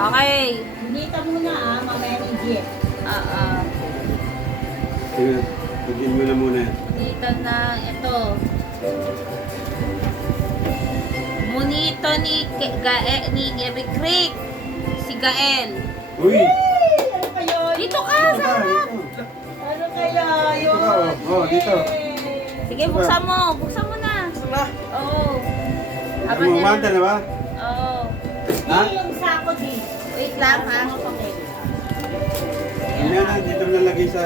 Okay. Dito muna mamaya ni Jeff. Sige, pagin mo na muna. Dito na, ito. Munito ni Gabby Creek. Si Gael. Uy! Ano kayo? Dito ka, Dito sa ka, harap. dito. Ano kaya yun? Dito, dito. Sige, buksan mo. Buksan mo na. Oo. Ano mo, umanda na ba? Oo. Ha? Yung sako din. Wait lang, ha? Ano yan, dito mo nalagay sa...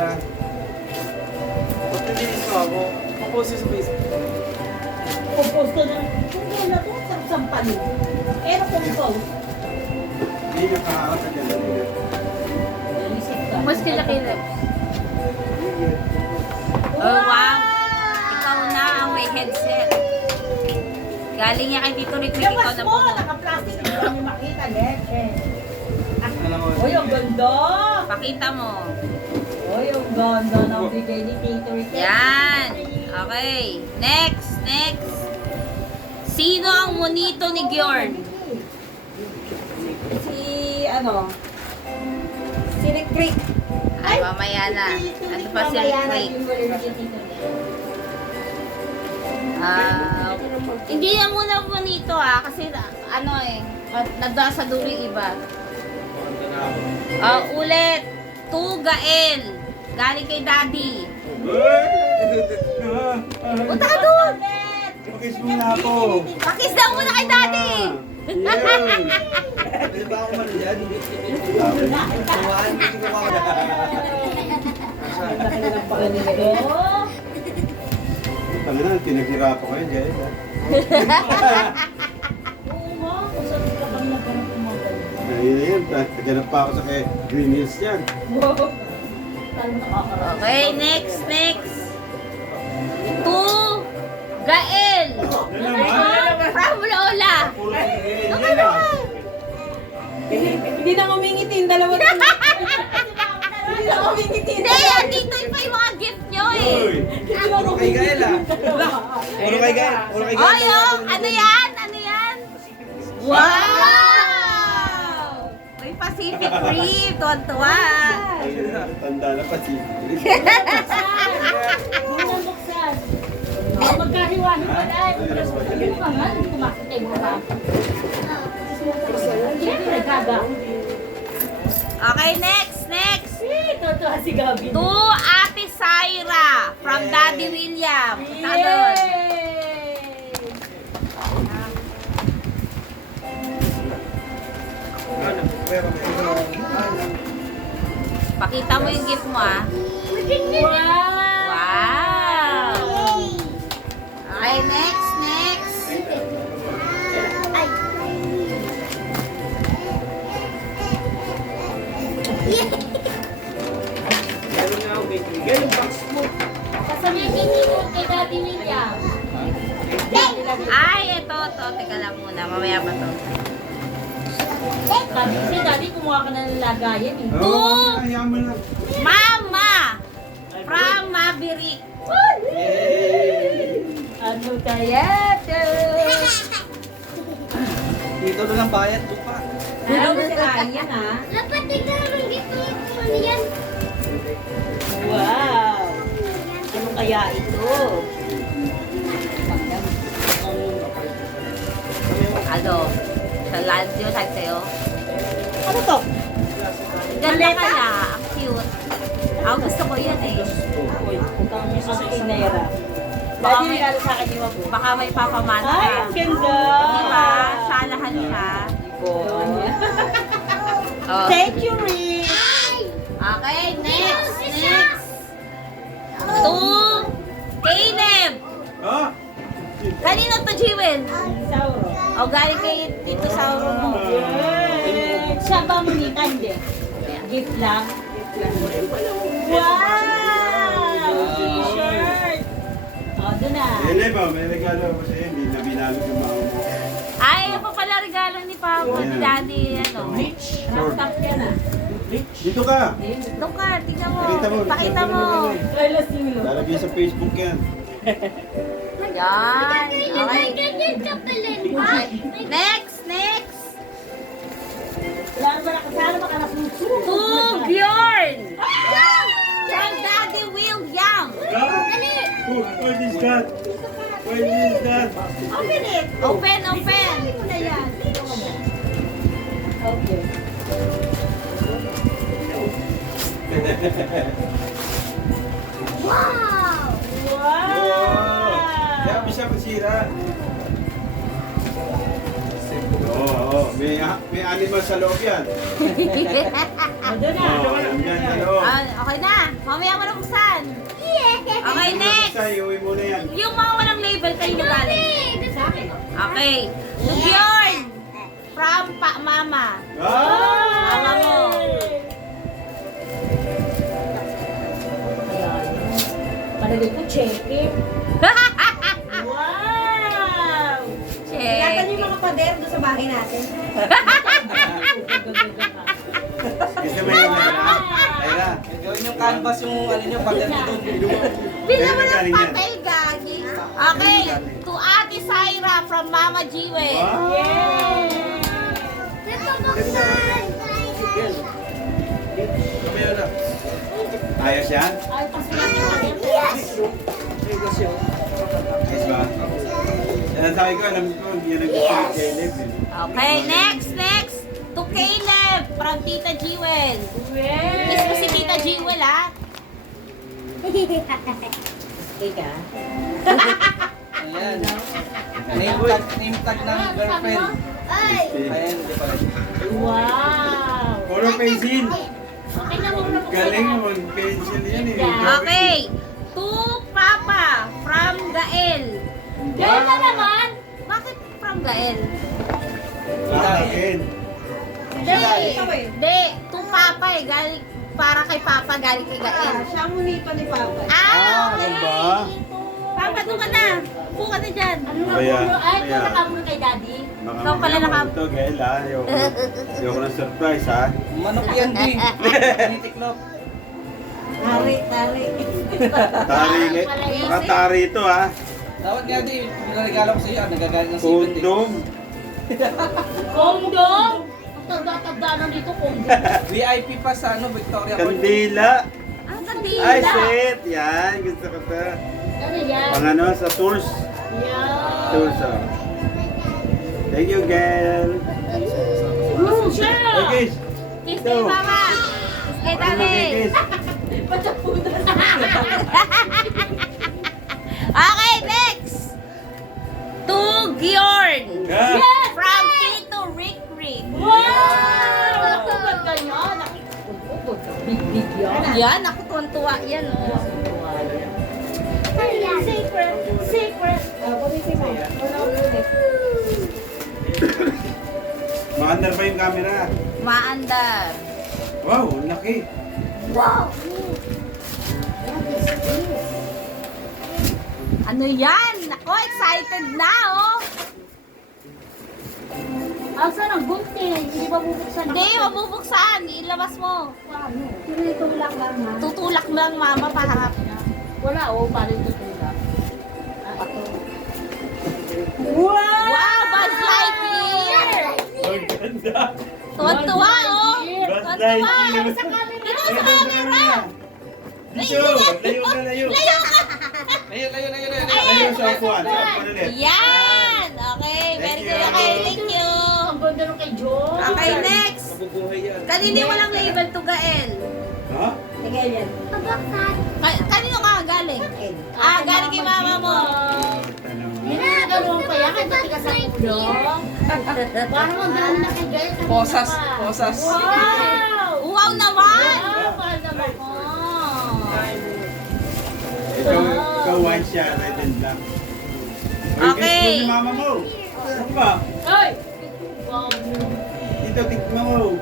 Pag nilinis mo ako, papost sa Facebook. Compose ko na. Hindi na ito. Sampanin. Pero compose. Hindi nakakakata dyan. Isip ka. Mas kilakilap. Oh, wow. Ikaw na ang may headset. Galing niya kay Tito Rick. Ikaw Labas na mo! po. Naka-plastic. Hindi kami makita. Leche. Alam mo, Uy, ang ganda! Pakita mo. Uy, ang ganda ng bigay ni Tito Rick. Yan. Okay. Next. Next. Sino ang monito ni Gyorn? Si, ano? Si Rick Rick. Ay, mamaya na. Ano pa si Rick Rick? Hindi na muna monito kasi ano nagdaan sa dulo yung iba. Ulit. Gael. Galing kay Daddy. Punta ka doon. Pakis mo na ako. Pakis daw muna kay Daddy. Yun. pwede ba ako man dyan? Tawaan, hindi ko ako. Tangina, pinaghirapan ko yun, Jay. Ayun na yun, naghanap pa ako sa kay Green Hills yan. Okay, next. Gael. From Lola. Hindi na kumingitin, dalawa na. Hindi na kumingitin. Hindi, andito pa yung mga gift nyo eh. Puro kay Gael ah. Puro kay Gael. Puro kay Gael. Ay, oh, ano yan? Wow! May Pacific Rim. Tuwan-tuwa. Tanda na pa si Muna buksan. Magkahiwahin pa dahil. Ano ka nga? Kumakitay mo ba? Siyempre, gaga. Okay, next. Totoo si Gabi. To Ate Syra from Daddy William. Punta ka doon. Pakita mo yung gift mo ah. Wow! Okay, next. Galing nga ako kay Gael, yung box mo. Kasamihin mo kay Daddy William. Ay, ito. Teka lang muna. Mamaya pa to. Sabi kasi Daddy, kumuha ka na ng lagayan eh. Oh! Ayaw mo na. Mama! From Maverick. Ano kaya to? Dito na lang bayad, lupa. Ano ba sirain yan ha? Dapat tignan naman dito ano yan. Wow! Ano kaya ito? Ano? Sa lunch yun, sabi sa'yo. Ano to? Ganda kaya. Ang cute. Ako gusto ko yan eh. Uy, utang niya sa kinera. Baka Daddy, may- regalo sa akin ni Wabu. Baka may papamana Ay, ka. ang ganda! Diba? Salahan siya. Oh. Thank you, Rick! Okay, next. To Caleb. Ha? Kanino to, Jewel? Sauro. O, galing kay Tito Sauro mo. Yay! Siya ba munita? Hindi. Gift lang. Wow! T-shirt! O, doon na. Ele ba, may regalo ako sa'yo, hindi na binalog yung mga mo. Ay, yung pa pala regalo ni Papa, ni Daddy, ano. Laptop yan ah. Dito ka! Doon ka, tingnan mo. Pakita mo. Pakita mo. Carlos Yulo. Lalagay sa Facebook yan. Yan. Okay. Ganyan ka pala. Okay. Next. Wala ba To Bjorn. From Daddy William. Who is that? Who is that? Open it. Open. Ano na yan? Okay. Wow! Wow! Kaya siya masira. Oo, may animal sa loob yan. Ando na. Oo, yan sa loob. Okay na. Mamaya mo na buksan. Okay, next. Basta, iuwi mo na yan. Yung mga walang label kayo na galing. Sa akin. Okay. To Bjorn. From Mama. Mama mo. Ayan. Palagay ko, check it. Wow! Check. yung mga pader doon sa bahay natin. Gusto mo yung Ayla. Gawin yung canvas yung ano nyo, pattern nyo doon. Bila mo ng Galing yan. papel, Gagi. Okay. To Ate Syra from Mama Jiwe. Wow. Napabuksan! Kamaya na. Ayos yan? Ay, pasulat yung pader. Yes! Ayos ba? Yan ang sabi ko, alam ko, yun ang gusto ni Caleb. eh. Okay, next. To Caleb from Tita Jewel. Miss mo si Tita Jewel, ha? Ika. Ayan. Name tag ng girlfriend. Ay! Ayan, di pala. Wow! Puro pencil. Okay na mo na Galing mo, mag-pencil yan eh. Okay. To Papa from Gael. Ganyan na naman! Bakit from Gael? Akin. Hindi. To Papa eh. Galing, para kay Papa, galing kay Gael. Siya mo nito ni Papa. Okay. Ano ba? Papa, doon ka na. Upo ka na dyan. Ano nga Kaya, puno? Ay, ito kaya. nakamulo kay Daddy. Baka Ikaw pala mamaya naka- mabuto, Gael ha. Ayoko ng surprise ha. Manok yan, G. Tinitiklop. Tari. Tari, baka tari ito ha. Dapat nga, G. Nilaregalo ko sa iyo. Nagagaling ng 70. Kondom. Kondom! Ang tanda-tanda na dito, kondom. VIP pa sa ano, Victoria Court. Kandila. Ang kandila. Ay, set. Yan, gusto ko to. Ano yan? Pang ano, sa tools. Yan. Tools oh. Thank you, Gael. Siya! Okay. Kiss kay Mama. Kiss kay Daddy. Okay, next. To Bjorn. Yeah. From Tito Rick Rick. Wow! Ba't ganyan? Big yan. Yan, ako tuwan-tuwa yan. Oh. Secret. Pumipin mo. Maandar pa yung camera. Maandar. Wow, ang laki. Wow! Ano yan? Ako, excited na, oh. Asa ng gunting? Hindi ba bubuksan? Hindi, mabubuksan. Ilabas mo. Paano? Tinitulak lang ha? Tutulak mo lang, Mama, paharap na. Wala, paano tutulak? Ito. Wow, Buzz Lightyear! Ang ganda. Tuwan-tuwa, oh. Buzz Tuwan-tuwa. Lightyear. Dito sa camera. Dito, layo ka, layo. Layo ka. Layo. Layo sa upuan. Sa upuan ulit. Yan. Okay, very good. Okay, thank you. Ang ganda nung kay John. Okay, next. Mabubuhay yan. Kanino walang label to Gael? Ha? Sige yan. Pabuksan! Kanino ka galing? Galing kay mama mo. Hindi na gano'n pa yan. Kahit matigas ang ulo. Parang ang gano'n na kay Gael. Posas. Wow! Wow naman. Wow! Mahal naman. Oh. Ikaw white siya, red and black. Okay. Gusto ni mama mo. Ano ba? Ay! Wow! Dito, tikman mo.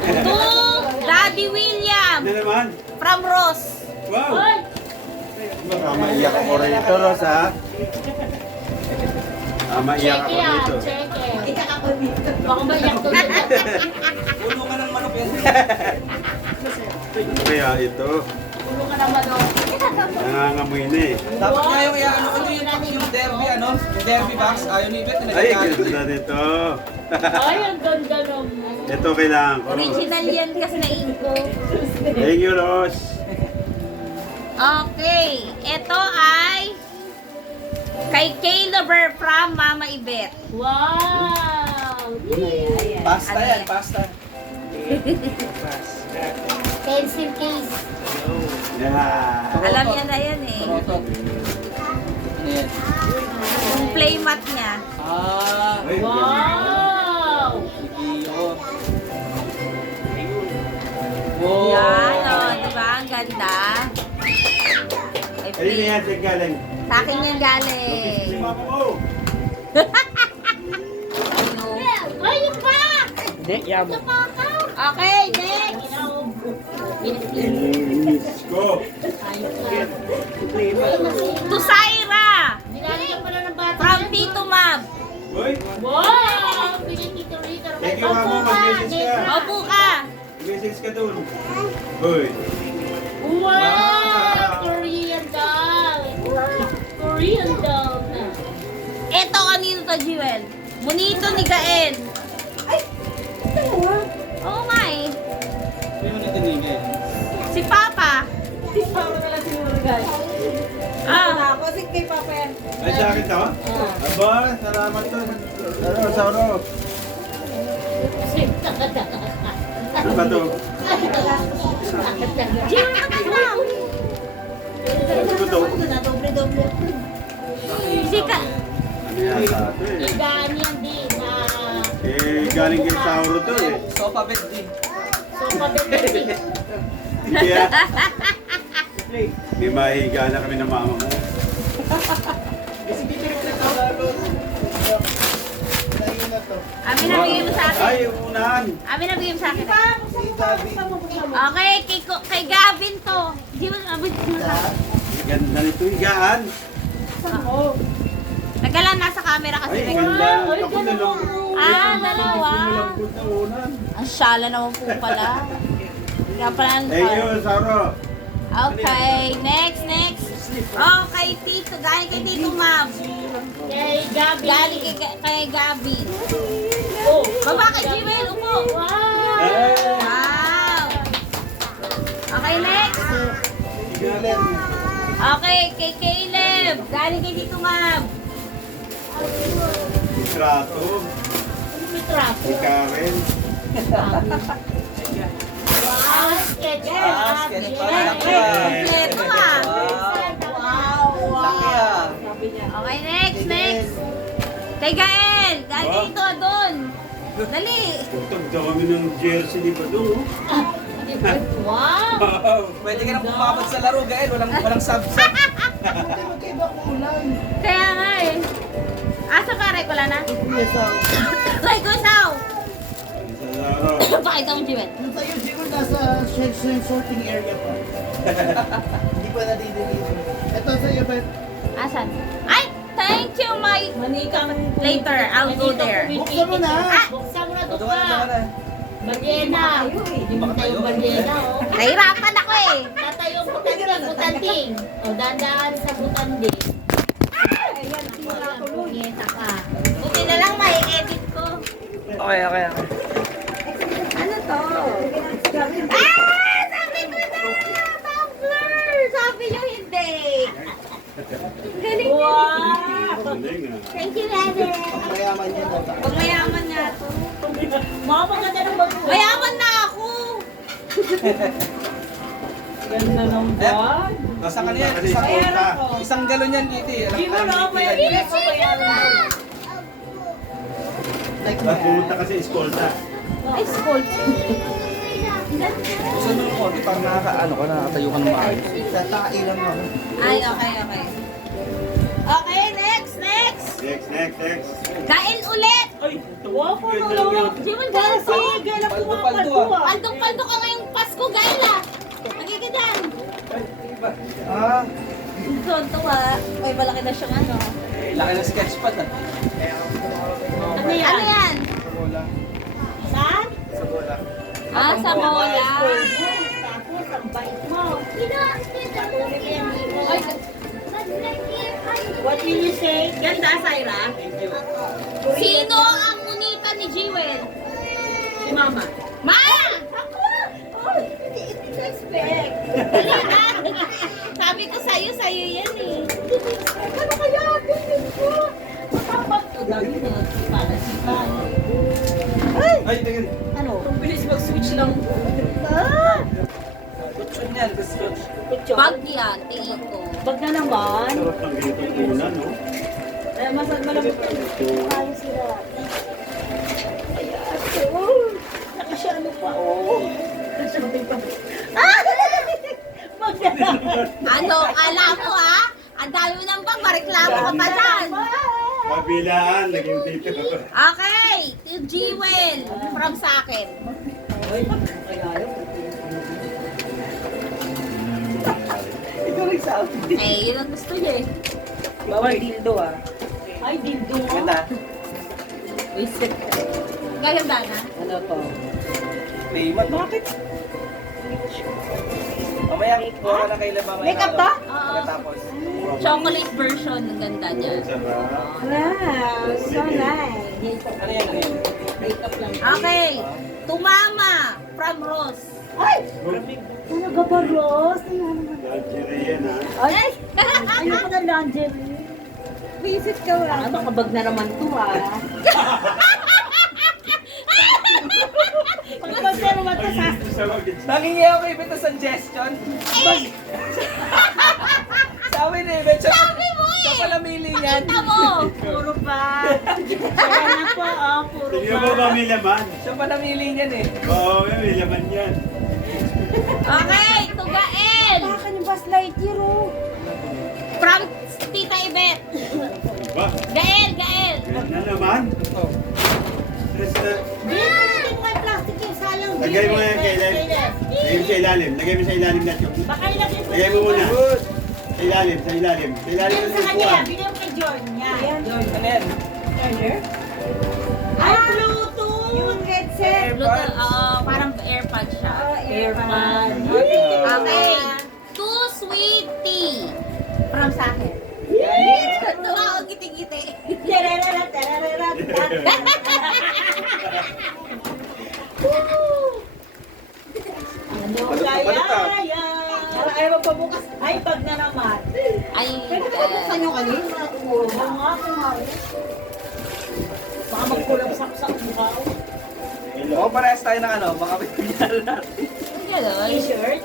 To Daddy William Ano naman? from Ross. Wow! Ay! Baka maiyak ako rito, Ros, ha? Maiyak Check ako yan. dito. Check it. Baka maiyak to. Puno ka ng manok yan. Kaya ito, Ulo ka naman o. nangangamoy na eh. Dapat nga yung ano ko yung derby, ano? Yung derby box, ayaw ni Ibet. Ay, ganda nito. Ay, ang ganda naman. Ito kailangan ko. Original yan kasi na ko. Thank you, Ross. Okay, ito ay kay Kaylover from Mama Ibet. Wow! Pasta Ano yan, yan? pasta. Pencil case. Yeah. Alam niya na yan eh. Rotot. Ano yan? Yung playmat niya. Ah, Ay, Wow! iyo. Wow. Yan, oh, diba? Ang ganda. Ay, Ay, na yan, saan galing? Sa akin yan galing. Si mama mo. Ano? Ay, yung pa! Okay, next. Go. To Syra Nilalagyan pala ng bata. from Tito Mab. Uy, Wow! Pinitito rito. thank you, mama. Mag-message ka. Opo ka. Mag-message ka dun. Uy. Wow! Korean doll. Korean doll na. Ito kanino to, Jewel? Monito ni Gael. Oo nga eh. Hindi mo natinigil. Si Papa. Ah, Ay, sa akin to? Aba, salamat to. Ano, Sauro? Ano ba to? Jewel ka ba? Ano ba to? Sika. Ano yata ito eh? Igaan yan din na Eh, galing kay Sauro to eh. Sofa bed din. sopa bebeki. Kaya, may mahiga na kami ng mama mo. Amin na bigay mo sa akin. Ay, unahan. Amin na bigay mo sa akin. Okay, kay Gavin to. Jewel, abot mo sa akin. Ganda nito, higaan. Nagala nasa camera kasi. Ay, ganda. Ay, Ako na lang. Ah, dalawa. Malambot na unan. Ang syala naman po pala. Kaya pala ang Thank you, Sauro. Okay, next. Oh, kay Tito. Galing kay Tito Mab. Kay Gabi. Galing kay Gabi. Oh, Baba kay Jewel, upo. wow! Hey! Wow. Okay, next. Okay, kay Caleb. Galing kay Tito Mab. Trato. Mitra. Si Karen. Wow, sketch. Ah, sketch pa. Kompleto ah. Laki ah. Okay, next. Kay Gael. Galing kay Tito Adon. Dali. Tutog daw kami ng jersey ni Badong. Wow! Pwede ka nang pumapad sa laro, Gael. Walang sub-sub. Kaya nga eh. Asa ka, Ray? Wala na? Ray, Gusaw! Sa Sauro. Pakita mo, Jewel. Tayo siguro nasa sorting area pa. Hindi pa nadideliver. Ito sa iyo, Bet. Asan? Ay! Thank you, my... Later, I'll go there. Buksan mo na. Buksan mo na Doon doon ka na. Balyena. Hindi mo tayo balyena, oh. Nahirapan ako eh. Natayo butanding. O, dandaan sa butanding. Ayan, punyeta ka. Buti na lang may edit ko. Okay. Ano to? Ah! Sabi ko na! Tumblr! Sabi nyo hindi. Galing. Wow! Galing ah. Thank you, Ate. Mayaman yan. Pag mayaman nga to. Mga maganda ng bago. Mayaman na ako! Ganda ng Eh, nasa kanina yan. Kasi eskolta. Isang galon yan, Titi. Hindi mo na ako mayaman. Like At pumunta kasi eskolta. Ay, school. Gusto mo ng konti para nakatayo ka ng maayos. tatai lang ako. Ay, okay. Okay, next. Next. Gael ulit! Wow, puno lang. Jewel, Gael si! Gael ang Paldo-paldo ah. Paldong-paldo ka ngayong Pasko, Gael ah! Magigidan! Ah, Tuwa. May malaki na siyang ano. Laki ng sketchpad ah. Ano yan? Ano yan? Saan? Ah, sa mola. Tapos, ang bait mo. You know, I'm still Patuloy ka yung looking imo. at but right here, I What will you say? Ganda, Syra. Sino ang munita ni Jewel? Si Mama. Ma! Oh, expect. Sabi ko sa'yo yan eh. Ano kaya? Tingin ko. Matapag to. Lagi na sipa. Ay, tingin. Ano? Ang bilis mag-switch lang. Kutsyon yan, gusto. Bag yan, tingin ko. Bag na naman. Sarap ng ganito tuna, no? Mas malamig pa. Ayun sila. Saka siya ano pa. Oh. Bag na naman. Ano, alam mo ha? Ang dami mo ng bag, mareklamo ka pa dyan. Kabilaan, naging dito. Okay, Team Jewel, from sa akin. Ito rin sabi. Eh, yun ang gusto niya eh. Bawal dildo ah. Ay, dildo mo. Ganda. Wisit. Gaganda na. Ano to? Payment. Bakit? Mamaya, kuha na kayo mamaya. Makeup ba? Pagkatapos. Chocolate version, ang ganda niya. Sarap. Wow, so nice. Ano yan? Ano yan? Makeup lang. Okay, Tumama, from Rose. Ay! Ano ka ba, Rose? Lingerie yan, ha? Ay! Ano ka na lingerie? Visit ka ba? Ah, baka bag na naman to ah. Pagpag na naman to sa... Nangingi ako kay Beto suggestion. Sabi ni Beto, Sabi mo eh! siya pala mili yan. Pakita mo! Puro pa. Kaya na po, oh, puro Tingnan mo ba may laman? Siya pala mili yan eh. Oo, may laman yan. Okay, Tugael, Baka yung Buzz Lightyear oh. from Tita Ibet. Ba? Gael. Yan na naman. Stress na. Hindi mo yung plastic yung sayang. Lagay mo yan kay Lagay mo sa ilalim. Lagay mo sa ilalim na yung. Baka ilagay mo. Lagay mo muna. Good. Sa ilalim, sa ilalim. Sa ilalim Bigyan ng sa kanya, upuan. bigyan mo kay John. Yan. Ano yan? Charger? Ay, Bluetooth! Yung headset. Bluetooth, parang AirPods siya. Earpod. Okay, Too Sweet Tea. From sa akin. Tuwa ako giti-giti. Ano Balot na balot, ah. kaya? Ay, magpabukas. Ay, bag na naman. Ay, Pwede ba buksan yung kanina? Oo nga, kumari. Baka magkulang sa mukha ko. Oo, parehas tayo ng ano, baka may pinala natin. gano'n. T-shirt?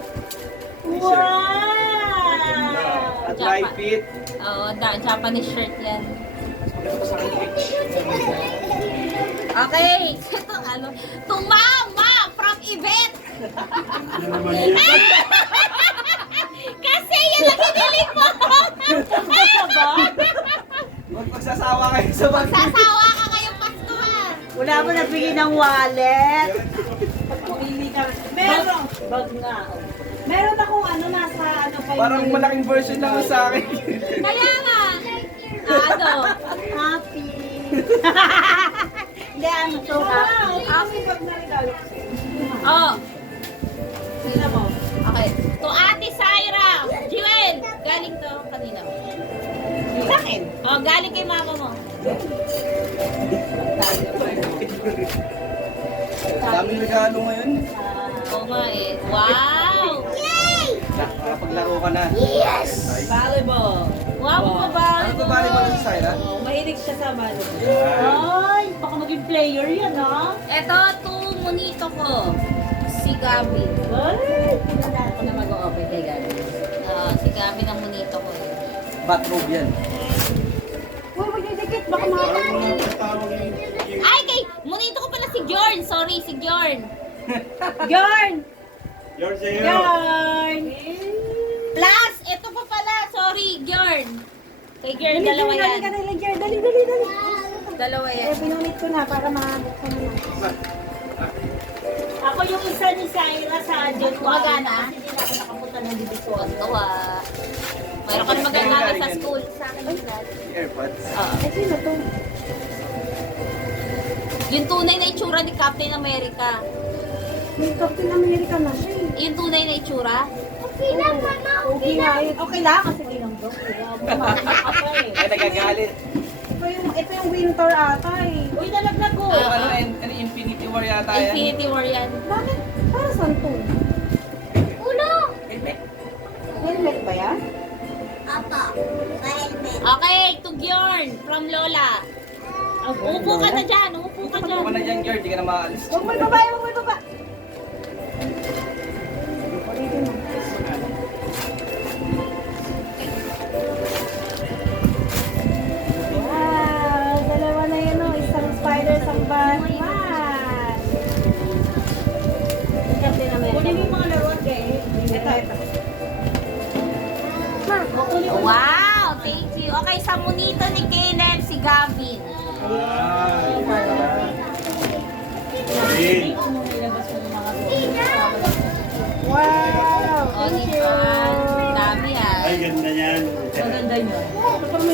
Wow! At dry fit. Oo, Japanese shirt yan. Okay, ito ano, Tumama from Ibet. Ano naman yan? Kasi yan ang hiniling mo. Huwag magsasawa kayo sa bag. Sasawa ka ngayong Pastuhan. Wala mo nabili ng wallet. Pag pumili ka. Meron. Bag nga. Meron akong ano nasa ano pa Parang malaking version naman sa akin. Kaya nga. Ano? Happy. Hindi ano to. Happy pag naregalo. Oh, Sino mo? okay. To Ate Syra. Jewel, galing to kanina. Sa akin. Oh, galing kay mama mo. Daming regalo ngayon. Oo nga eh. Wow! Nakapaglaro ka na. Volleyball. Wow, mo ba? Ano to bali mo na sa Syra? Oh, mahilig siya sa volleyball. Yan. Ay, baka maging player yan ha. Ito, monito ko. Si Gabi. Ay, Ako na mag-o-open kay Gabi. Si Gabi ng monito ko eh. Bathrobe yan. Uy, magdidikit. Baka Parang makakaya. mga tawag yung... Ay, kay monito ko pala si Bjorn. Sorry, si Bjorn. Yarn! Yours sa'yo. Yarn! Plus, ito pa pala. Sorry, Bjorn. Kay Bjorn, dalawa yan. Dali. Dalawa yan. Pinunit ko na para makabuksan mo na. Ako yung isa ni Syra sa John Gumagana? Kasi hindi na ako nakapunta ng division. Tuwa. Mayroon ka na magagana sa school. Sa akin yung dad. Airpods. Eh, sino to? Yung tunay na itsura ni Captain America. May Captain America na siya eh. Yung tunay na itsura. Okay lang, mama. Okay nga yun. Okay lang kasi ilang ba? Ay, nagagalit. Ito yung winter ata eh. Uy, nalaglag ko. Ano, Infinity War yata yan? Infinity War yan. Bakit? Para saan to? Uno! Helmet ba yan? Apa. Helmet. Okay, Tugyorn from Lola. Upo ka na dyan, upo ka dyan. Ako na dyan, girl. Di ka na maalis. Huwag mo ibaba, huwag mo ibaba. Wow, dalawa na yun o. Isang spider, isang Batman. Kapte naman. Kunin mo yung mga laruan kayo. Ito. Wow, thank you. Okay, sa monito ni Caleb, si Gavin. Ayun. Wow, O, thank di you. ba? Dami ah. Ay, ganda niyan. Maganda nyo.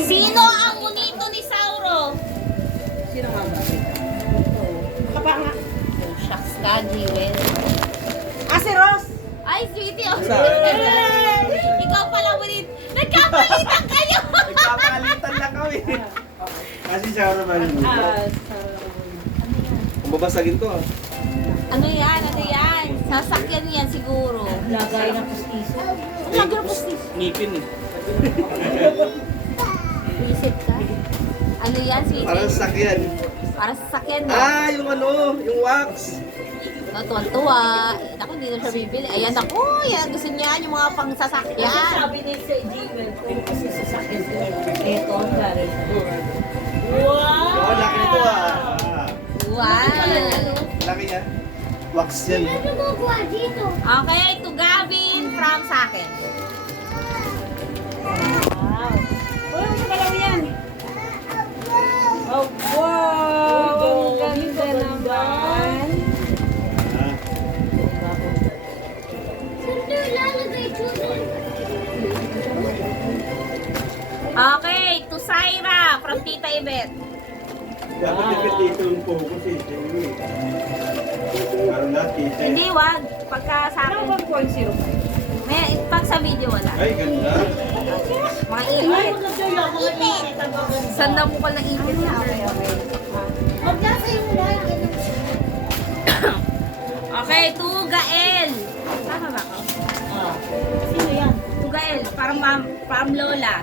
Sino ang monito ni Sauro? Sino nga ba? Kapanga. Oh, shucks ka, Jewel. Ah, si Ross. Ay, sweetie. Oh. Saan? Ikaw pala ulit. Nagkapalitan kayo. Nagkakalitan lang kami. Kasi siya ba rin? Kung babasagin to, ah. Ano yan? Ano yan? Sasakyan yan siguro. Lagay ng pustiso. Ang lagi ng pustis. Ngipin eh. Visit ka? Ano yan, sweetie? Parang sakyan. Para sasakyan no? Ah, yung ano, yung wax. No, tuwan-tuwa. Ako, hindi na siya bibili. Ayan ako. Yan, gusto niya yung mga pang sasakyan. Sabi ni Sir Jewel, kung kasi sasakyan ko. Ito ang galing. Wow! Oh, laki nito ah. Ah. Wow. Laki niya. Wax yan. Ano gumagawa dito? Okay, to Gavin from sa akin. Wow! Uy, ang magalaw yan! Oh, wow! Ang ganda naman! Ah. Sundo lalagay dito. Okay, to Syra from Tita Yvette. Dapat yung dito yung focus eh. Parang nakita eh. Hindi, wag. Pagka sa Ano akin. bang 0.0? May, pag sa video, wala. Ay, ganda. Mga Ay, ipit. maganda yun. Mga init. Ang maganda. Sanda mo pala ipit na. Huwag na kayo muna. Okay, to Gael. Tama ba ako? Sino yan? To Gael, from Lola.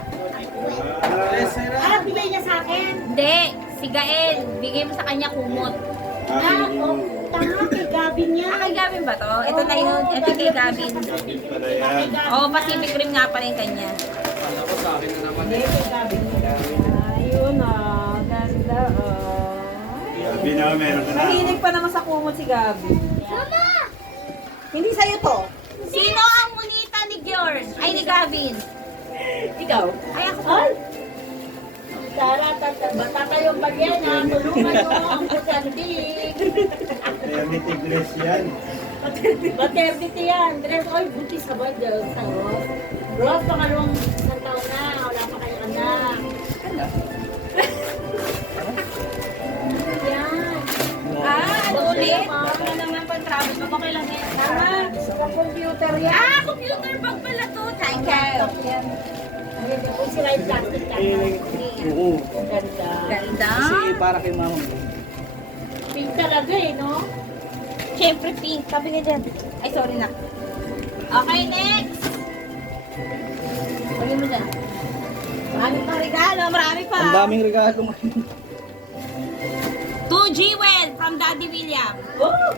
Ah, bigay niya sa akin. Hindi, si Gael. Bigay mo sa kanya kumot. Ah, oh, tama kay Gavin niya. Ah, kay Gavin ba to? Ito na yun. Ito kay Gavin. Gabit pala yan. Oo, Pacific Rim nga pala yung kanya. Kala ko sa akin na naman Hindi, eh. kay Gavin niya. Ayun ah, ganda ah. Gabi na, meron ka na. Mahilig pa naman sa kumot si Gavin. Mama! Hindi sa'yo to. Sino ang monita ni Giorn? Ay, ni Gavin. Ikaw? Ay, ako. Ay! Tara, bata kayong bagyan ha. Tulungan mo ang kusandig. Maternity dress yan. Maternity yan. Dress, oy, buntis ka ba dyan sa Ross? Ross, pangalawang isang taon na. Wala pa kayong anak. Yan. Ano ulit? Ano naman pang travel mo? Okay lang yan. Tama. Sa computer yan. Ah, computer bag pala to. Thank you. Yan. Ayun, kung sila yung plastic ka. Oo. Ang ganda. Ganda. Kasi para kay mama mo. Pink talaga eh, no? Siyempre pink. Sabi nga dyan. Ay, sorry na. Okay, next. Sabi mo dyan. Marami pang regalo. Marami pa. Ang daming regalo mo. To Jewel from Daddy William. Oh!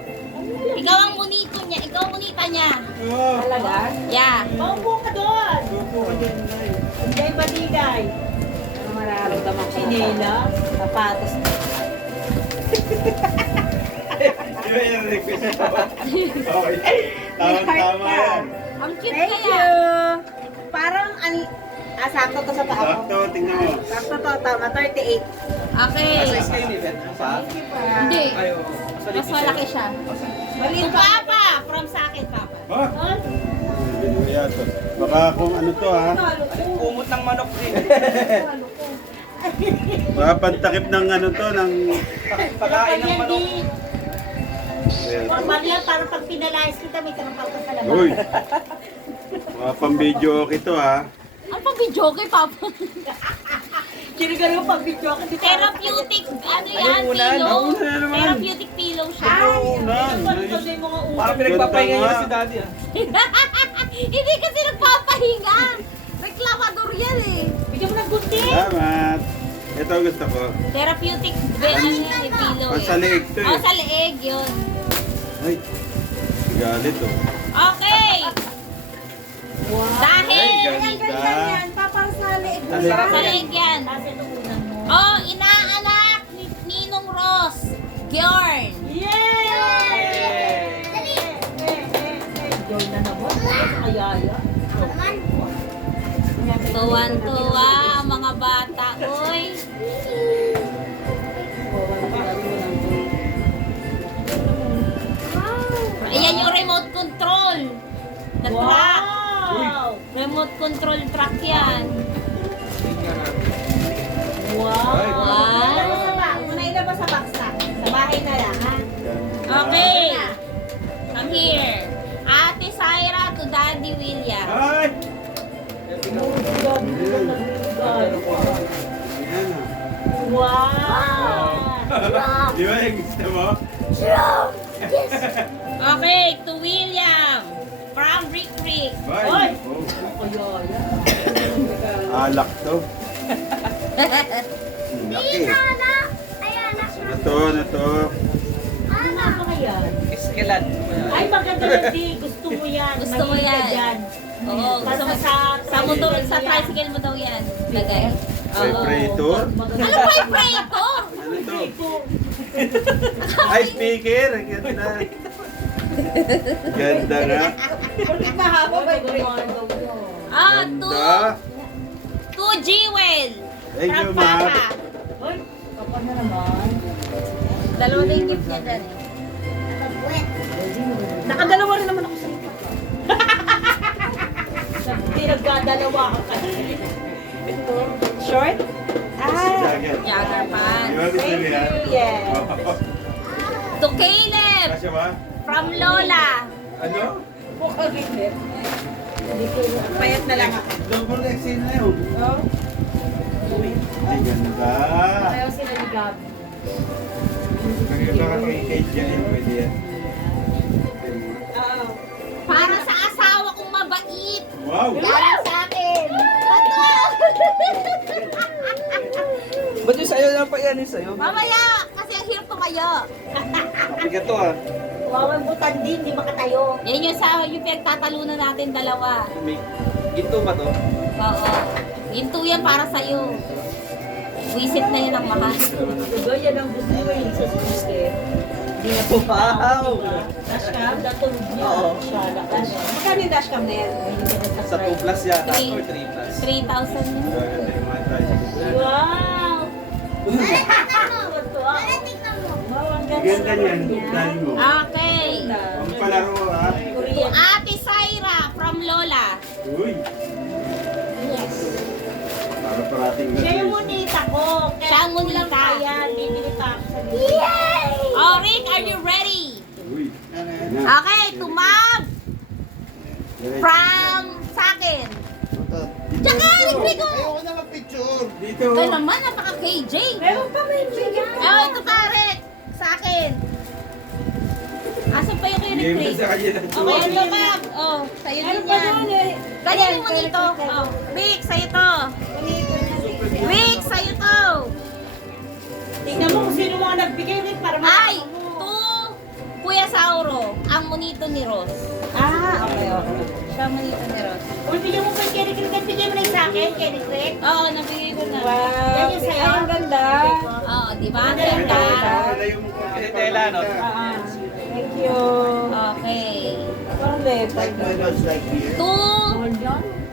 Ikaw ang monito niya. Ikaw ang monita niya. Oh, Talaga? Yeah. Maupo ka doon! gupo ka din, Nay. Hindi ba digay? Ano mararamdaman ko? Sinela? Sapatos. Di ba yung request ko? Okay. Tama-tama yan. Ang cute Thank kaya. you! Parang, sakto to sa paa mo. Sakto, tingnan mo. Sakto to, tama, 38. Okay. Size kayo ni Bet? Pa? Hindi. Ayo. Mas malaki siya. To Papa. From sa akin, Papa. Ha? Binili to. Baka kung ano to ha. Kumot ng manok din. Baka pantakip ng ano to, ng... Pagkain ng manok. Normal yan, para pag pinalayas kita, may kanampal ka sa labas. Uy! Mga pang-video okay to ha. Ano pa video kay Papa? Kinigano pag video ka. Therapeutic, ano yan, Nauunan, pillow. nauunan na naman. Therapeutic pillow siya. Unan. Parang pinagpapahinga niyo na si daddy ah. Hindi kasi nagpapahinga. Reklamador yan eh. Bigyan mo ng gunti. Salamat. Ito gusto ko. Therapeutic, ano yan, eh, pillow eh. Sa leeg to Oh, eh. sa leeg yun. Ay, galit oh. Okay. Dahil, Ay, ganda. Papang sa leeg mo. Sa leeg. sa leeg yan. Kasi tuunan mo. Oh, inaanak ni Ninong Ross. Bjorn. Yay! Dali. Joy na naman. Kayaya. Tuwan-tuwa ang mga bata. Uy. Ayan yung remote control. Na truck. Wow! Remote control truck yan. Wow! Wow. Muna ilabas sa box na. Sa bahay na lang, ha? Okay. Come here. Ate Syra to Daddy William. Ay! Ayan Wow! Di ba yung gusto mo? Okay, to William. From Rick Rick. Bye. Oy! Oh, Kayaya. alak to. Laki. Ana. Ay, anak. Na to. Ano ba kaya? Iskilan. Ay, maganda yan, di. Gusto mo yan. Gusto mo Mahilig ka yan. dyan. Oo, gusto mo sa motor, sa tricycle mo daw yan. Lagay. Vibrator? Ano vibrator? Ano to? Ay, speaker. Ang ganda. Ganda nga. Bakit mahaba ba yung Ah, Ganda. to Jewel. Thank you, From ma. Papa. Hoy, kapag na naman. Dalawa na yung gift niya dyan. Nakadalawa rin naman ako sa iyo. Hindi nagkadalawa ka kasi. Short? Jacket. Jagger Di pants. ba gusto Thank niya? you, yes. To Caleb. Kasya ba? From Lola. Ano? Mukhang ginit. Payat na lang ako. Double XL na yun. Ay, ganda. Ayaw sila ni Gabi. Kaganda ka kay Kate yan. Pwede yan. Para sa asawa kong mabait. Wow! Para sa akin. Ba't yung sa'yo lang pa yan yung sa'yo? Mamaya, kasi ang hirap tumayo. Mabigat to ah. Wawan butan din, di makatayo. Yan yung yung pinagtatalunan natin dalawa. May ginto ba to? Oo. Ginto yan para sa'yo. Wisit na yan ang mahal. Diba yan ang gusto mo yung sa sister? Hindi na po Wow! Dashcam? Datulog niya. Oo. Siya, lakas. Magkano yung dashcam na yan? Sa 2 plus yata Three. or 3 plus. 3,000 yun. Ganda yung mga tricycle. Wow! Dali, tingnan mo. Wow, ang Ganda niyan. Dahil mo. Okay. Ang palaro ha. To Korean. Ate Syra from Lola. Uy! Yes. Para parating na Siya yung munita ko. Siya ang Kung lang munita. kaya, bibili pa ako sa Yay! Oh, Rick, are you ready? Uy! Okay, to Mab from sa akin. Tsaka, Rick, ko. Ayoko na mag-picture. Dito! Ikaw naman, napaka-KJ. Meron pa may bigyan. Oh, ito ka, Rick. Sa akin. Asan pa yung kay Rick, Game na Rick? sa kanya ng Okay, ito, Mab. Oh, sa'yo Meron din pa yan. doon eh. Ganyan mo nito. Oh, Rick, sa'yo to. Rick, sa'yo to. Tingnan mo kung sino mga nagbigay rin para Ay, makita mo. to Kuya Sauro, ang monito ni Ross. Ah, okay. Siya ang monito ni Ross. Uy, bigyan mo kay Kenny Crick. Bigyan mo na yung sa akin, Kenny Crick. Oo, nabigay ko na. Yan yung sa'yo. Ang ganda. Oo, di ba? Ang Ganda. ganda. Wala yung mukha. Kasi tela, no? Thank you. Okay. Parang letter. Like my nose like here. To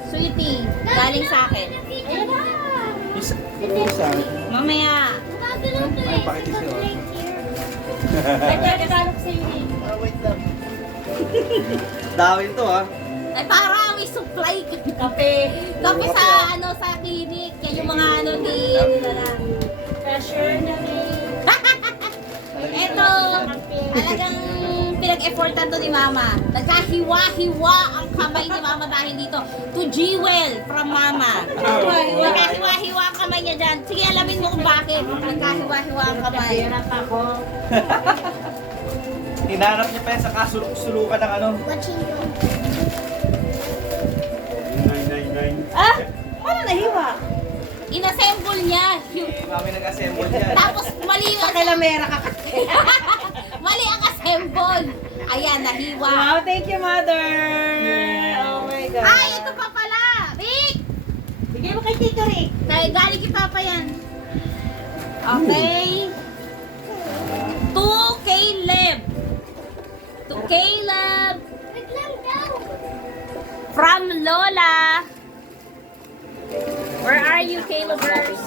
Sweetie, galing sa akin. Ayan na. Isa. Mamaya. Gagalaw to Ay, eh. pakita siya. Right here. Nagkakagalok sa iyo eh. Wait lang. Dawin to ah. Ay, para may supply ka. Kape. Kape sa, sa clinic. Yan yung mga ni, lang. Pressure na may. Eto, talagang pinag-effortan to ni Mama. Nagkahiwa-hiwa ang kamay ni Mama dahil dito. To Jewel from Mama. Nagkahiwa-hiwa ang kamay niya dyan. Sige, alamin mo kung bakit. Nagkahiwa-hiwa ang kamay. Hirap ako. Hinanap niya pa yan sa kasuluk-sulukan ng ano. Watching you. 999. Ah! Paano nahiwa? Inassemble niya. Si Mami nag-assemble yan. Tapos mali Sa kalamera ka kasi. mali ang assemble. Ayan, nahiwa. Wow, thank you, Mother! Oh my God. Ay, ito pa pala. Rick! Bigay mo kay Tito Rick. Galing kay Papa yan. Okay. To Caleb. To Caleb. Wait lang daw. From Lola. Where are you, Calebers?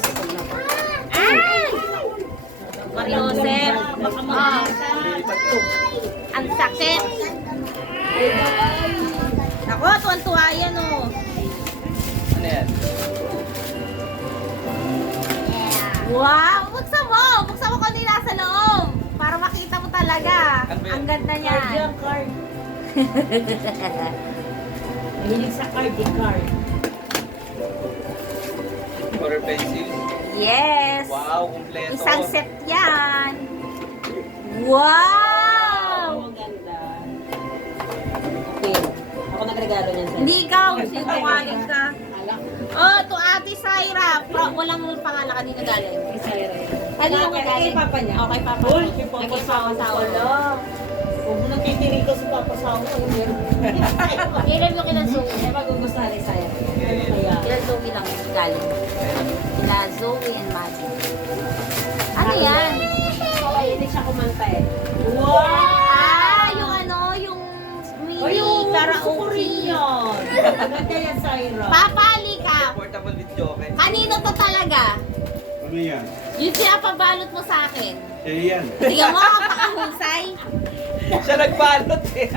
Ay! Mariosep. Ah, ang sakit. Ako, tuwan-tuwa yan, oh. Ano yan? Wow! Buksan mo! Buksan mo kung nila sa loob. Para makita mo talaga. Ano ba yan? Ang ganda niya. Card yan, card. Mahilig sa card, yung card. Color pencil. Yes! Wow, kumpleto. Isang set yan. Wow! Ang ganda. Okay. Ako nagregalo niyan sa'yo. Hindi ikaw. Sinungaling ka. Alak. Oh, to Ate Syra. Walang pangalan kanina galing. Kanina mo galing? Kay Papa niya. Okay, Papa. Uy, kay Papa Nagkisawa-sawa. Wala. Huwag mo nang titirin ko si Papa Sawa. Ilan yung kina Zoe? Kaya magugustuhan ni Saya. Kaya. Kila Zoe lang yung galing. Kila Zoe and Maddie. Ano yan? Okay, hindi siya kumanta eh. Ah, yung ano, yung O yung karaoke. Korean. Maganda yan, Syra. Papali ka. Portable with joke. Kanino to talaga? Ano yan? Yung pinapabalot mo sa akin. Eh yan. Tingnan mo, kapakahusay. Siya nagbalot eh.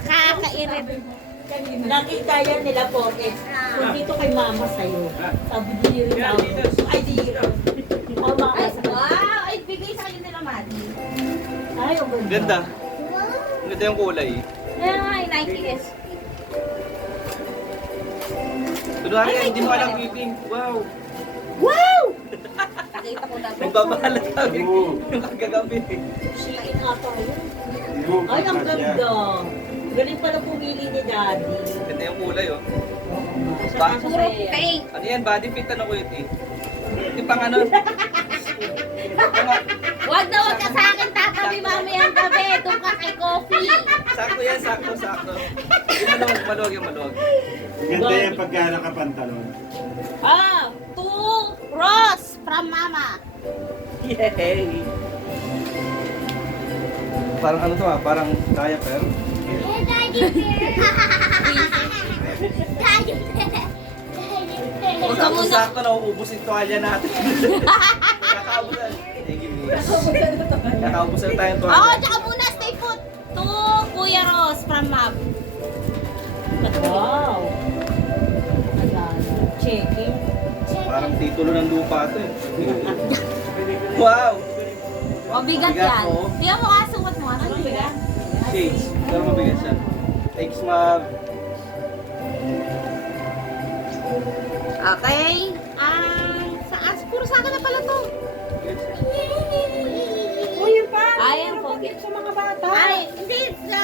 Nakakairit. Nakita yan nila po. Kung dito kay Mama sa'yo. Sabi di rin ako. Ay, di rin. Oh, Ay, makakasa. wow! Ay, bigay sa kanya nila, Maddie. Ay, ang ganda. Ganda. Ganda yung kulay. Ayan nga, yung Nike S. Kunwari yan, hindi mo alam meeting. Wow. Wow! Nakita ko na. Nagbabalat kami. Oo. Yung kagagabi. Shiin ata yun. Yung Ay, ang pagkat yan. ganda. Galing pala pumili ni Daddy. Ganda yung kulay oh. Ba? Puro pink. Ano yan? Body fit ano ko yun eh. Yung pang ano? Wag na wag ka sa akin tatabi mamayang gabi. Doon ka kay coffee. Sakto yan, sakto, sakto. Yung maluwag yung maluwag. Ganda yan pagka nakapantalon. Ah, to Ross from Mama. Yay! Parang ano to ah, parang kaya pero. Hey, Daddy Bear. Daddy Bear. Huwag ka muna. Sakto nauubos yung tuwalya natin. Kakaubusan. Thank you, miss. Kakaubusan tayo ng Oo, tuwalya. tsaka muna stay put. To Kuya Ross from Map. Wow. Ayan. Checking. Parang titulo ng lupa to eh. Wow! O, bigat Bigat yan. mo. Tingnan mo nga, sukat mo. Ano yung bigat? Shades. Pero mabigat siya. Thanks, ma'am. Okay. Puro sa akin na pala to. Uy, yun pa. Ayan po. Sa mga bata. Ay,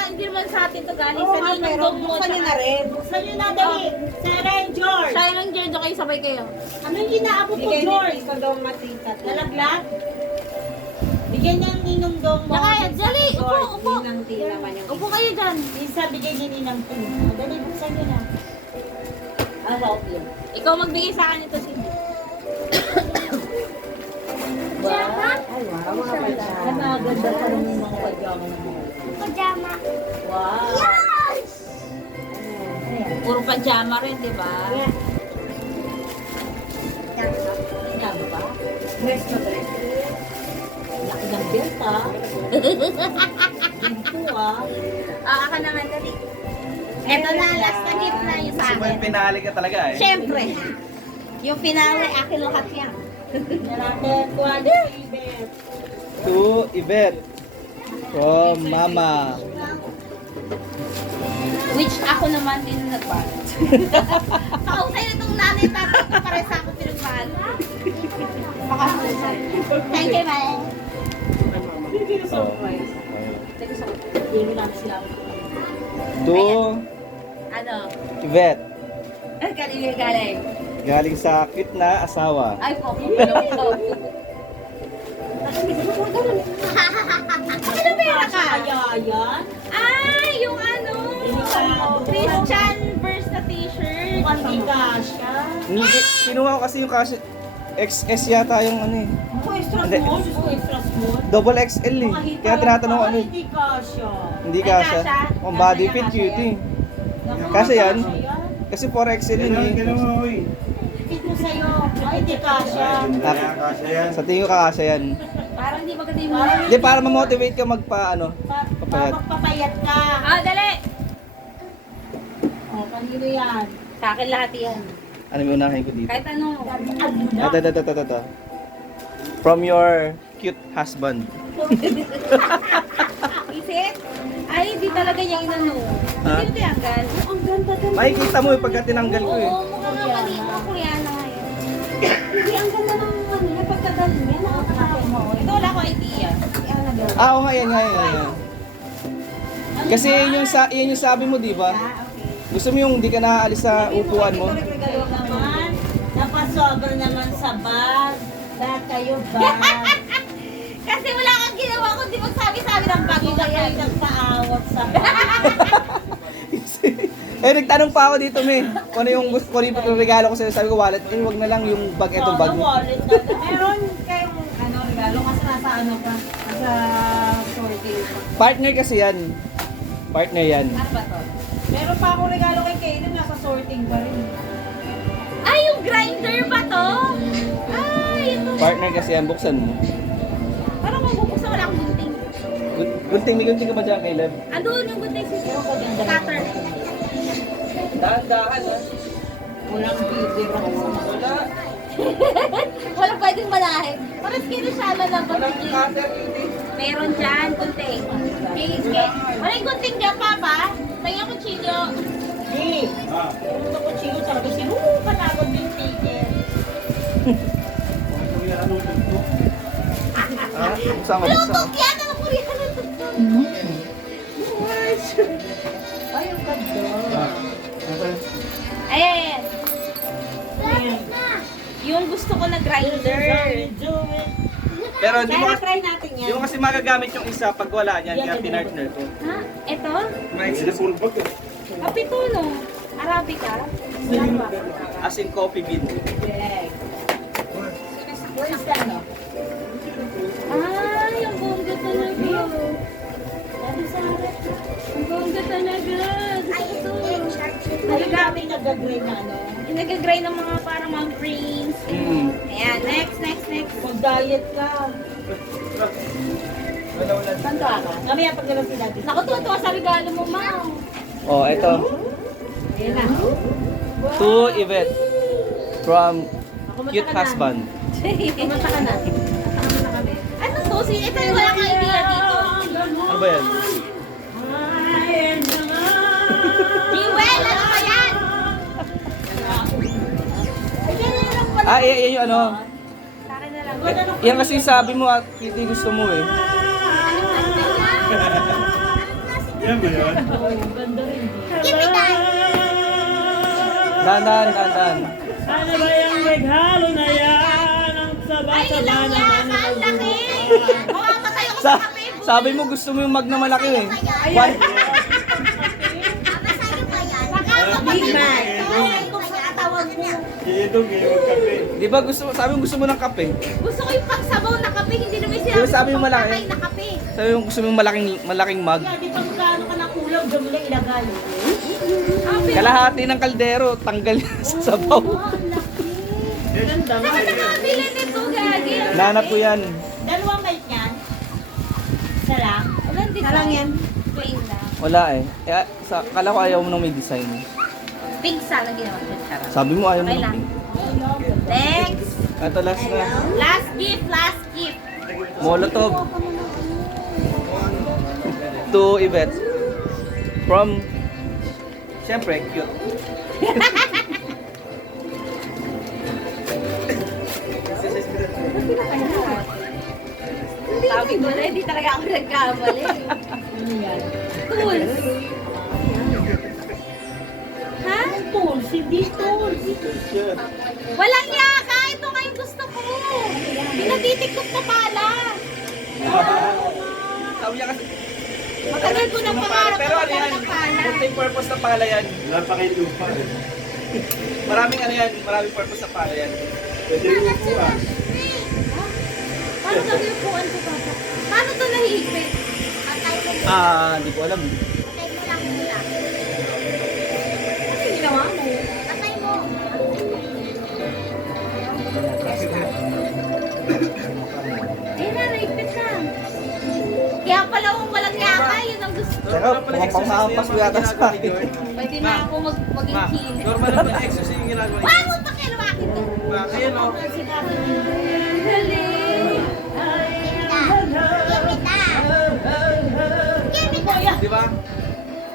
hindi naman sa atin to galing. Oo, Sa nga, ninong pero dog mo. buksan niyo na rin. Buksan niyo na, dali. Sarah and George. Siya lang dyan, doon kayo sabay kayo. Ano yung inaabot ko, George? Nalaglag? Bigyan niya ang ninong dong mo. Nakaya, dali, upo, upo. Ninang T naman yung Upo kayo dyan. Minsan bigay ni ninang T. Dali, buksan niyo na. I'll help you. Ikaw magbigay sa akin ito, Cindy. Wow. Ay, wow. Mga pajama. Ang ganda pa ng mga pajama na mga. Pajama. Wow. Yes! Ayan. Puro pajama rin, di ba? Pajama ba? Dress na dress. Laki ng belt, ah. Ito, ah. Ka naman, dali. Eto na, last na gift na yung sa Kasi akin. may pinali ka talaga eh. Siyempre. Yung finale, akin lahat yan. Yan natin, quality belt. To Yvette. From Mama. Which ako naman din nagbalot. Kausay na itong nanay tatay ko pare sa ako pinagbalot. Makahusay. Thank you, man. To Ano? Yvette. Ay, kanina galing. Galing sa cute na asawa. Ay, po. Ano pera ka? Kaya yan. Ay, yung ano? Christian verse na t-shirt. Mukhang di kasha. Hindi, kinuha ko kasi yung kasi XS yata yung ano eh. Ako extra Hindi. small. Diyos ko extra small. Double XL eh. Kaya tinatanong ko ano eh. Hindi kasha. Hindi Ay, kasha. kasha. Ang body Kasha fit yan, cute kasha eh. Naku, Kasha yan? kasha yan. Kasi 4XL yun eh. Galaw, uy. Fit mo sa'yo. Ay, hindi kasha. Kaya kasya yan. Sa tingin ko kakasya yan. Parang di maganda yung Parang Hindi, para ma-motivate ka magpa ano. Papayat. Magpapayat ka. Ah, dali! Oh, kanino yan? Sa akin lahat yan. Ano yung unahin ko dito? Kahit ano. Ito. From your cute husband. Isip? Ay, di talaga niya inano. Ha? Hindi tinanggal. Ang ganda-ganda. Makikita mo eh pagka tinanggal ko eh. Oo, mukha nga mali. Mga Koreana ngayon. Hindi, ang ganda ng ano, yung pagkagaling niya. Nakakatawa mo. Ito wala ko idea. Ah, oo nga yan. Kasi yun yung sabi mo, di ba? Gusto mo yung di ka naaalis sa upuan mo? Regalo naman. Napasobra naman sa bag. Lahat kayo bag. Kasi wala kang ginawa kundi magsabi-sabi ng bago Hindi na kayo kaya. nagpaawat sa bag. Nagtanong pa ako dito, May. Kung ano yung gusto ko rin regalo ko sa'yo. Sabi ko, wallet. Eh, wag na lang yung bag. Ito, bag. Wallet na. Meron kayong ano, regalo kasi nasa ano pa. Nasa sorting pa. Partner kasi yan. Partner yan. Ano ba to? Meron pa akong regalo kay Kaylin, nasa sorting pa rin. Ay, yung grinder ba to? Ay, ito. Partner kasi yan. Buksan mo. Parang mabubuksan wala akong gunting. Gunting, may gunting ka ba dyan, Caleb? Andun yung gunting si cutter. Dahan-dahan, ha? Walang bibig ako sa mga. Wala. Walang pwedeng manahin. Parang kinisala lang ba? cutter, hindi. Meron dyan, gunting. Wala yung gunting dyan, Papa. Tingnan ko, Chino. Hey! Ah. Meron ako chiyo, sabi siya, panagod yung ticket. Ha? Buksan mo, buksan mo. Bluetooth yan! Ano po yan? Ay, ang ganda. Ayan. Yung gusto ko na grinder. Do it. Pero hindi mo Kaya try natin yan. yung kasi magagamit yung isa pag wala niyan, kaya pinartner ko. Ha? Ito? May full bag eh. Kapito, no? Arabica? As in coffee bean. Bag. Where's that, no? Ay, ang bongga talaga. Sabi sa harap. Ang bongga talaga. Gusto ko to. Nagagamit nag-gray na ano. Yung nag-grind ng mga parang mga greens. Ayan, next. Mag-diet ka. Saan ka ka? Mamaya pag nalang sila dito. Naku, tuwa sa regalo mo, ma. Oh, ito. Ayan na. To Yvette. From Kumusta cute ka na? husband. Kumusta ka na? Kumusta kami? Ano to? Ito yung wala kang idea dito. Ano ba yan? Jewel, ano ba yan? Ah, yan yung ano. Sa akin na lang. Yan kasi sabi mo at hindi gusto mo eh. Yan ba yun? Dahan-dahan. Ano ba yung reghalo na yan? Ang Ay, ilang yan? Ang laki. Mamamatay ako Sa, sa kape. sabi mo gusto mo yung mag na malaki eh. One, Big Mac. Kung tawag mo. Idong eh, magkape. di ba sabi mo gusto mo ng kape? Gusto ko yung pagsabaw na kape. Hindi naman Di ba sabi mo pang malaki? patay na kape. Sabi mo gusto mo yung malaking mug. Kaya di pa magkano ka ng kulang, dyan mo lang ilagay. Ah, pero Kalahati ng kaldero, tanggal sa sabaw. Ganda mo. saan nakabili nito, Gagi? Nanap ko yan. Dalawang bait niyan. Isa lang. Walang design. Sarang yan. Plain lang. Wala eh. Kala ko ayaw mo nang may design. Pink sana ginawa ko. Charot. Sabi mo ayaw mo Okay ng lang. pink. Next. Ito last na. Last gift. Molotov. to Yvette. From, siyempre, cute. Sabi ko na, hindi talaga ako nagkamali. Tools. Ha? Tools, hindi tools. Walang yaka! Ito nga yung gusto ko! Pinatitikot na pala! Sabi niya kasi, Matagal ko na pangarap pero na ano yan, magkaroon ng pala. multi-purpose na pala yan. Wala pa kayo lupa eh. Maraming ano yan, maraming purpose na pala yan. Pwede yung upuan. Paano sabi yung puwan ko, Papa? Paano ito nahihigpit? Hindi ko alam. Patay mo lang muna. Ano yung ginawa mo? Patay mo. Eh, nahihigpit na. Kaya pala kung walang yaka, yun ang gusto ko. Saka, mukhang panghampas ko yata sa akin. Pwede na ako maging Ma, king. normal naman yung exercise yung ginagawa niya. Wag mo pa kilawakin to. Ma, kaya no, Galing. Give me that. di ba?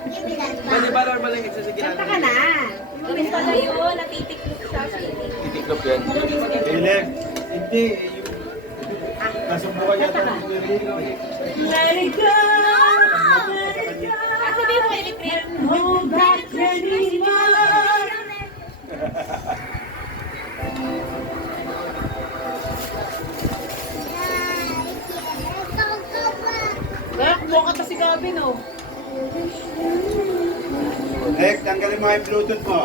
Give me that. Di ba normal yung exercise yung ginagawa Kanta ka niya? na. Inis pala yun, natitiklop siya. Titiklop yan. Elek. Hindi. Nasumbukan yata ng Let it go. Ah, sabihin mo kay Recreate. Hold back anymore. Kaya kumuha ka si Gabi, no? Elek, tanggalin mo yung Bluetooth mo.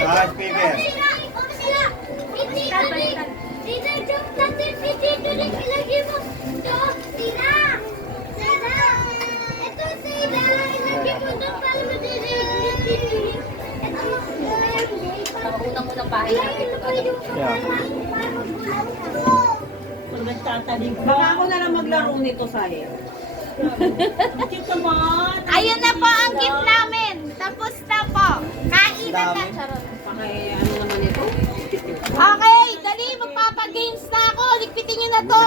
Ah, speaker. Unang-unang bahay natin ito. Pag nagtatanim ka. Baka ako na lang maglaro nito sa'yo. Cute naman. Ayun na po ang gift namin. Tapos na po. Kainan na. Charot. Paki, ano naman ito? Okay, dali. Magpapagames na ako. Ligpitin nyo na to.